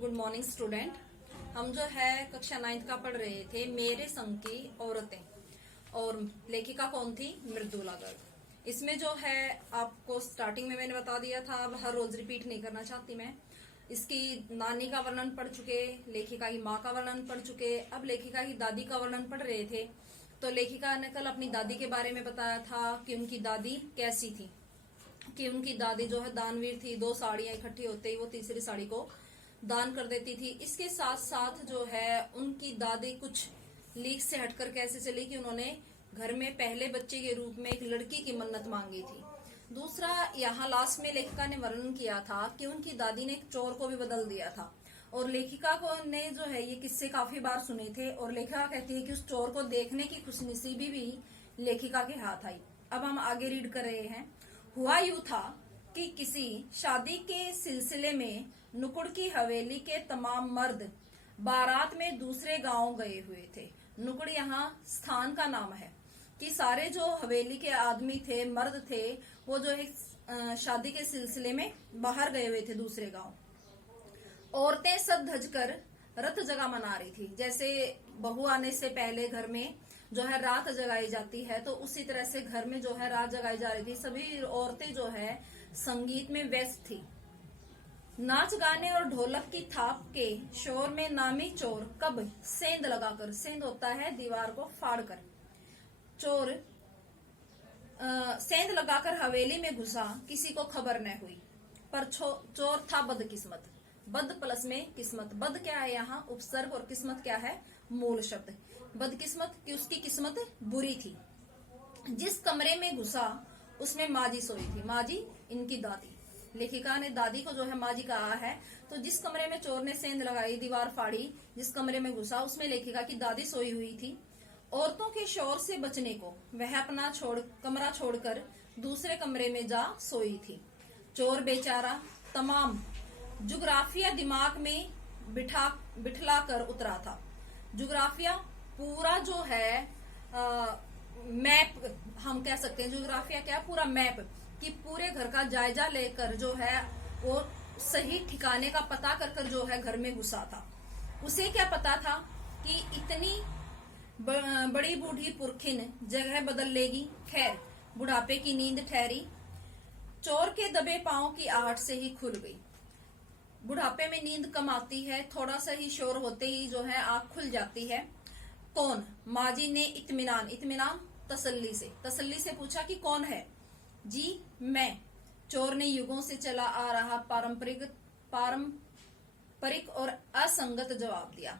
Good morning student. हम जो है कक्षा 9th का पढ़ रहे थे मेरे संग की औरतें, और लेखिका कौन थी? मृदुला गर्ग। इसमें जो है आपको स्टार्टिंग में मैंने बता दिया था, अब हर रोज रिपीट नहीं करना चाहती मैं। इसकी नानी का वर्णन पढ़ चुके, लेखिका की माँ का वर्णन पढ़ चुके, अब लेखिका की दादी का वर्णन पढ़ रहे थे। तो लेखिका ने कल अपनी दादी के बारे में बताया था कि उनकी दादी कैसी थी, कि उनकी दादी जो है दानवीर थी। 2 साड़ियां इकट्ठी होते ही वो तीसरी साड़ी को दान कर देती थी। इसके साथ साथ जो है उनकी दादी कुछ लीक से हटकर कैसे चली कि उन्होंने घर में पहले बच्चे के रूप में एक लड़की की मन्नत मांगी थी। दूसरा, यहाँ लास्ट में लेखिका ने वर्णन किया था कि उनकी दादी ने एक चोर को भी बदल दिया था, और लेखिका को ने जो है ये किस्से काफी बार सुने थे, और लेखिका कहती है कि उस चोर को देखने की खुशनसीबी भी लेखिका के हाथ आई। अब हम आगे रीड कर रहे हैं। हुआ यूं था कि किसी शादी के सिलसिले में नुकुड़ की हवेली के तमाम मर्द बारात में दूसरे गांव गए हुए थे। नुकुड़ यहाँ स्थान का नाम है कि सारे जो हवेली के आदमी थे, मर्द थे, वो जो है शादी के सिलसिले में बाहर गए हुए थे दूसरे गांव। औरतें सज धज कर रथ जगह मना रही थी। जैसे बहू आने से पहले घर में जो है रात जगाई जाती है, तो उसी तरह से घर में जो है रात जगाई जा रही थी। सभी औरतें जो है संगीत में व्यस्त थी। नाच गाने और ढोलक की थाप के शोर में नामी चोर कब सेंध लगाकर, सेंध होता है दीवार को फाड़ कर, चोर सेंध लगाकर हवेली में घुसा, किसी को खबर न हुई। पर चोर था बदकिस्मत। बद प्लस में किस्मत। बद क्या है यहाँ? उपसर्ग, और किस्मत क्या है? मूल शब्द। बदकिस्मत कि उसकी किस्मत बुरी थी। जिस कमरे में घुसा उसमें माजी सोई थी। माजी इनकी दादी। लेखिका ने दादी को जो है माजी कहा है। तो जिस कमरे में चोर ने सेंध लगाई, दीवार फाड़ी, जिस कमरे में घुसा उसमें लेखिका की दादी सोई हुई थी। औरतों के शोर से बचने को वह अपना कमरा छोड़कर दूसरे कमरे में जा सोई थी। चोर बेचारा तमाम जुग्राफिया दिमाग में बिठला कर उतरा था। जुग्राफिया पूरा जो है मैप हम कह सकते हैं। जुग्राफिया क्या? पूरा मैप, कि पूरे घर का जायजा लेकर जो है वो सही ठिकाने का पता कर जो है घर में घुसा था। उसे क्या पता था कि इतनी बड़ी बूढ़ी पुरखिन जगह बदल लेगी। खैर, बुढ़ापे की नींद ठहरी। चोर के दबे पांव की आहट से ही खुल गई। बुढ़ापे में नींद कम आती है, थोड़ा सा ही शोर होते ही जो है आंख खुल जाती है। कौन? माजी ने इत्मीनान, इत्मीनान तसल्ली से पूछा कि कौन है? जी मैं। चोर ने युगों से चला आ रहा पारंपरिक और असंगत जवाब दिया।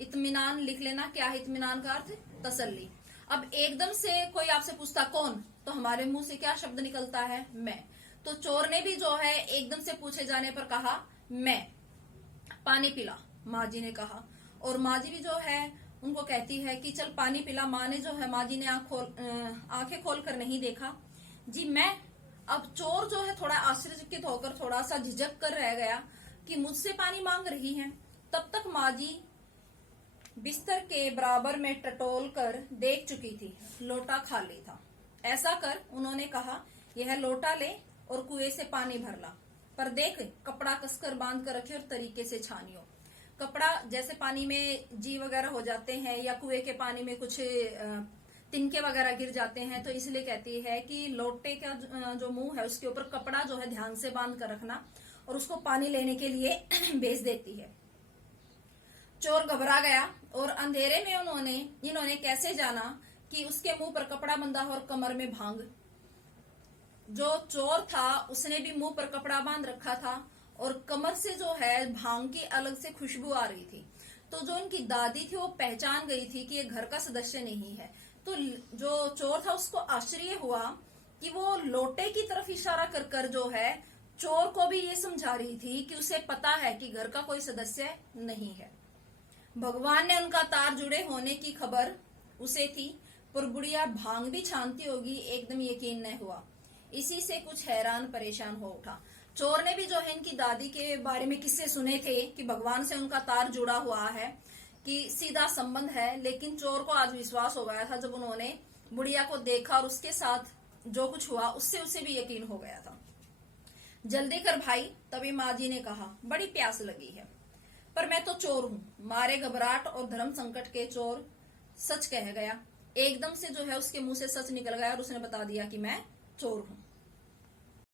इत्मीनान लिख लेना। क्या है इत्मीनान का अर्थ? तसल्ली। अब एकदम से कोई आपसे पूछता कौन, तो हमारे मुंह से क्या शब्द निकलता है? मैं। तो चोर ने भी जो है एकदम से पूछे जाने पर कहा मैं। पानी पिला, माजी ने कहा। और माजी भी जो है उनको कहती है कि चल पानी पिला। माँ ने जो है, माजी ने आंखें खोल कर नहीं देखा। जी मैं। अब चोर जो है थोड़ा आश्चर्यचकित होकर थोड़ा सा झिझक कर रह गया कि मुझसे पानी मांग रही हैं। तब तक माजी बिस्तर के बराबर में टटोल कर देख चुकी थी, लोटा खाली था। ऐसा कर उन्होंने कहा, यह लोटा ले और कुएं से पानी भर ला, पर देख कपड़ा कसकर बांध कर रखे और तरीके से छानियो। कपड़ा जैसे पानी में जी वगैरह हो जाते हैं, या कुएं के पानी में कुछ तिनके वगैरह गिर जाते हैं, तो इसलिए कहती है कि लोटे का जो मुंह है उसके ऊपर कपड़ा जो है ध्यान से बांध कर रखना, और उसको पानी लेने के लिए भेज देती है। चोर घबरा गया, और अंधेरे में इन्होंने कैसे जाना कि उसके मुंह पर कपड़ा बंधा और कमर में भांग। जो चोर था उसने भी मुंह पर कपड़ा बांध रखा था, और कमर से जो है भांग की अलग से खुशबू आ रही थी। तो जो उनकी दादी थी वो पहचान गई थी कि ये घर का सदस्य नहीं है। तो जो चोर था उसको आश्चर्य हुआ कि वो लोटे की तरफ इशारा कर जो है चोर को भी ये समझा रही थी कि उसे पता है कि घर का कोई सदस्य नहीं है। भगवान ने उनका तार जुड़े होने की खबर उसे थी, पर बुढ़िया भांग भी छानती होगी एकदम यकीन न हुआ। इसी से कुछ हैरान परेशान हो उठा। चोर ने भी जो है इनकी दादी के बारे में किस्से सुने थे कि भगवान से उनका तार जुड़ा हुआ है, कि सीधा संबंध है, लेकिन चोर को आज विश्वास हो गया था जब उन्होंने बुढ़िया को देखा, और उसके साथ जो कुछ हुआ उससे उसे भी यकीन हो गया था। जल्दी कर भाई, तभी माँ जी ने कहा, बड़ी प्यास लगी है। पर मैं तो चोर हूं। मारे घबराहट और धर्म संकट के चोर सच कह गया। एकदम से जो है उसके मुंह से सच निकल गया और उसने बता दिया कि मैं चोर हूं।